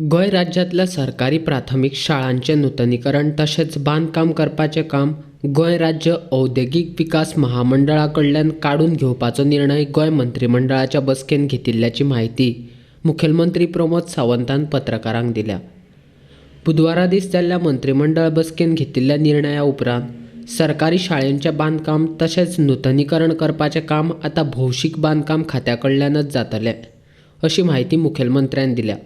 गोंय राज्यांतल्या सरकारी प्राथमीक शाळांचें नूतनीकरण तशेंच बांदकाम करपाचें काम गोंय राज्य औद्योगीक विकास महामंडळा कडल्यान काडून घेवपाचो निर्णय गोंय मंत्रिमंडळाच्या बसकेन घेतिल्ल्याची म्हायती मुखेलमंत्री प्रमोद सावंतान पत्रकारांक दिल्या. बुधवारा दीस जाल्ल्या मंत्रिमंडळ बसकेन घेतिल्ल्या निर्णया उपरांत सरकारी शाळेंचें बांदकाम तशेंच नूतनीकरण करपाचें काम आतां भौशीक बांदकाम खात्या कडल्यानच जातलें, अशी म्हायती मुखेलमंत्र्यान दिल्या.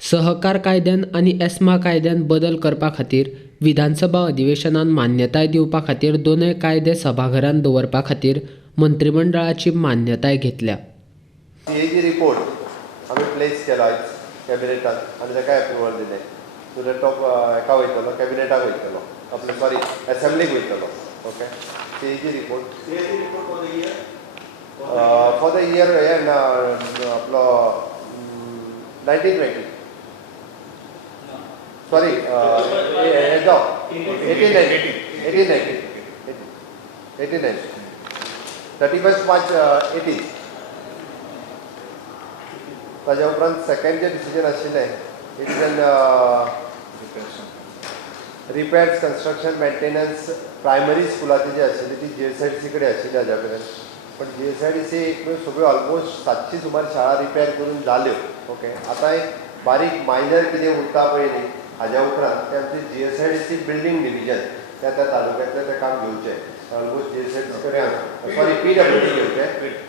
सहकार कायद्यान आनी एस्मा कायद्यान बदल करपा खातीर विधानसभा अधिवेशनान मान्यताय दिवपा खातीर दोनूय कायदे सभाघरांत दवरपा खातीर मंत्रिमंडळाची मान्यताय घेतल्या. सीएजी रिपोर्ट आमी प्लेस केला कॅबिनेटात आनी ताका एप्रुवल दिलें. सो तो हेका वयतलो कॅबिनेटाक वयतलो, आपलो सॉरी असेंब्लीक वयतलो. Okay, CAG report for the year आपलो 1920 सॉरी 89 31 मार्च 80. ताज्या उपरांत सेकंड जे डिसिजन आशिल्लें it is an repairs construction maintenance primary स्कुलाची जी आशिल्ली ती जीएसआयडीसी कडेन आशिल्ली हाज्या पर्यंत. पण जीएसआयडीसी सगळ्यो ऑलमोस्ट 700 सुमार शाळा रिपेर करून जाल्यो. ओके, आतां एक बारीक मायनर कितें उरता पळय न्ही हाज्या उपरांत ते आमचे जीएसआयडीसी बिल्डींग डिविजन त्या तालुक्यांतलें तें काम घेवचें. ऑलमोस्ट जीएसआयडीसी कडेन सॉरी पीडब्ल्यूडी घेवचें.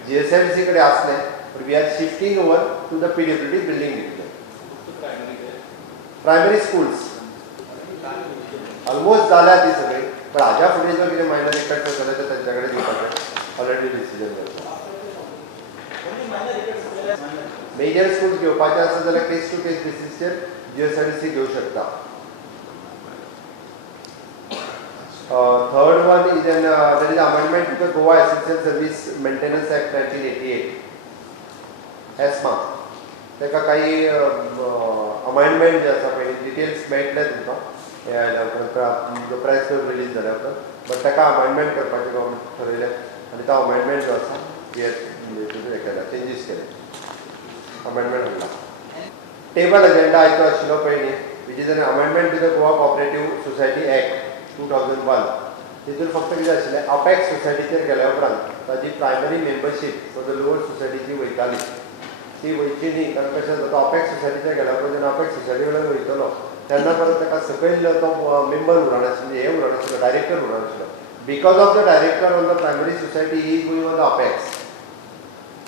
जीएसआयडीसी कडेन आसलें but we are shifting over to the PWD building division. Primary schools almost जाल्या ती सगळी, पण हाज्या फुडें जो कितें मायनर इफेक्ट जातले ते तांच्या कडेन दिवपाचें ऑलरेडी डिसिजन जाता. मेजर स्कूल्स घेवपाचे आसा जाल्यार केस टू केस बेसिसचेर जीएसआयडीसी घेवं शकता. Third one is an that is amendment to the Goa essential service maintenance act 1988 ESMA. ताका काही अमेंडमेंट जे आसा पळय डिटेल्स मेळटले तुमकां जो प्रेस रिलीज जाल्या उपरांत, बट ताका अमेंडमेंट करपाचें गव्हर्मेंट ठरयलें आनी तो अमेंडमेंट जो आसा हे केला, चेंजीस केले, अमेंडमेंट हाडला. टेबल एजेंडा आयचो आशिल्लो पळय न्ही which is an amendment to the Goa cooperative society act 2001. तितून फक्त कितें आशिल्लें अपेक्स सोसायटीचेर गेल्या उपरांत ताजी primary membership for the lower सोसायटीची वयताली ती वयची न्ही. कारण कशें जाता अपेक्स सोसायटीचेर गेल्या उपरांत जेन्ना अपेक्स सोसायटी कडेन वयतलो तेन्ना परत ताका सकयल तो मेंबर उरनाशिल्लो, हे उरनाशिल्लो, डायरेक्टर उरनाशिल्लो. Because of the director on the primary society he is going on the apex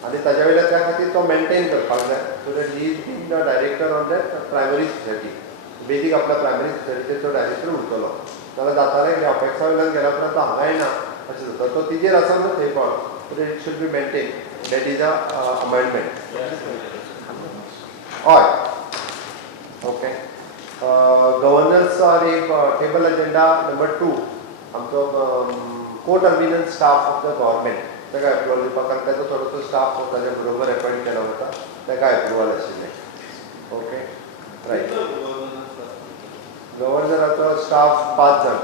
आनी ताज्या वयल्यान त्या खातीर तो मेंटेन करपाक जाय. So that he is being the director on the primary society. Basic आपल्या प्रायमरी सोसायटीचेर तो डायरेक्टर उरतलो. जाल्यार जातालें की अपेक्सा वयल्यान गेल्या उपरांत तो हांगा येना अशें जाता. तो तिजेर आसा न्हू थंय पण, so that it should be maintain. That is a amendment. हय, ओके. गव्हर्नर्स आर एक टेबल एजेंडा नंबर 2 आमचो को terminal staff of the government ताका एप्रुवल दिवपाक, कारण ताचो थोडोसो स्टाफ ताच्या बरोबर एपॉयंट केलो वता, ताका एप्रुवल आशिल्लें. Okay, right. गव्हर्नराचो स्टाफ 5 जाण.